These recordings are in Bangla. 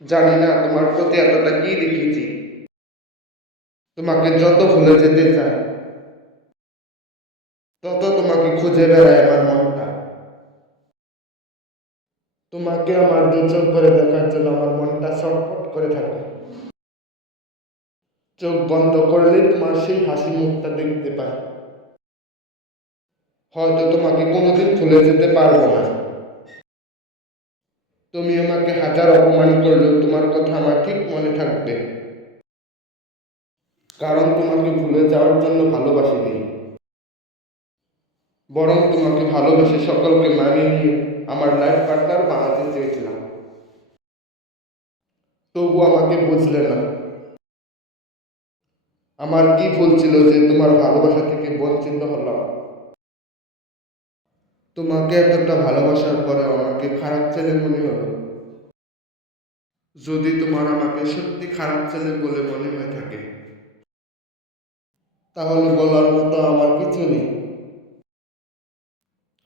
জানি না তোমার প্রতি এতটা কি দেখেছি, তোমাকে যত ভুলে যেতে চাই তত তোমাকে খুঁজে বেড়ায় আমার মনটা। তোমাকে আমার দু চোখ করে দেখার জন্য আমার মনটা ছটফট করে থাকে। চোখ বন্ধ করলে তোমার সেই হাসি মুখটা দেখতে পাই। হয়তো তোমাকে কোনোদিন ভুলে যেতে পারবো না। তুমি আমাকে হাজার অপমান করলেও তোমার কথা আমার ঠিক মনে থাকবে, কারণ তোমাকে ভুলে যাওয়ার জন্য ভালোবাসিনি, বরং তোমাকে ভালোবেসে সকলকে মানিয়ে নিয়ে আমার লাইফ পার্টনার বানাতে চেয়েছিলাম। তবু আমাকে বুঝলে না। আমার কি ভুল ছিল যে তোমার ভালোবাসা থেকে বঞ্চিত হলাম? তোমাকে এতটা ভালোবাসার পরে আমাকে খারাপ ছেলে মনে হলো। যদি তোমার আমাকে সত্যি খারাপ ছেলে বলে মনে হয়ে থাকে, তাহলে বলার মতো আমার কিছু নেই।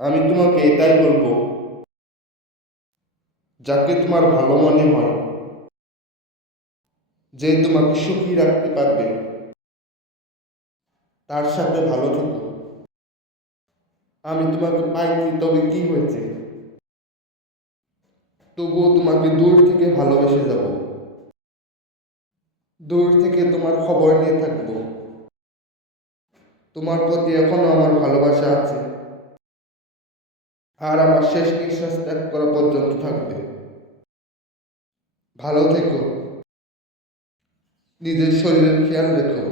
আমি তোমাকে এটাই বলবো, যাকে তোমার ভালো মনে হয়, যে তোমাকে সুখী রাখতে পারবে, তার সাথে ভালো থেকো। আমি তোমাকে পাইনি, তবে কি হয়েছে? তবুও তোমাকে দূর থেকে ভালোবেসে যাব, দূর থেকে তোমার খবর নিয়ে থাকবো। তোমার প্রতি এখনো আমার ভালোবাসা আছে, আর আমার শেষ নিঃশ্বাস ত্যাগ করা পর্যন্ত থাকবে। ভালো থেকো, নিজের শরীরের খেয়াল রেখো।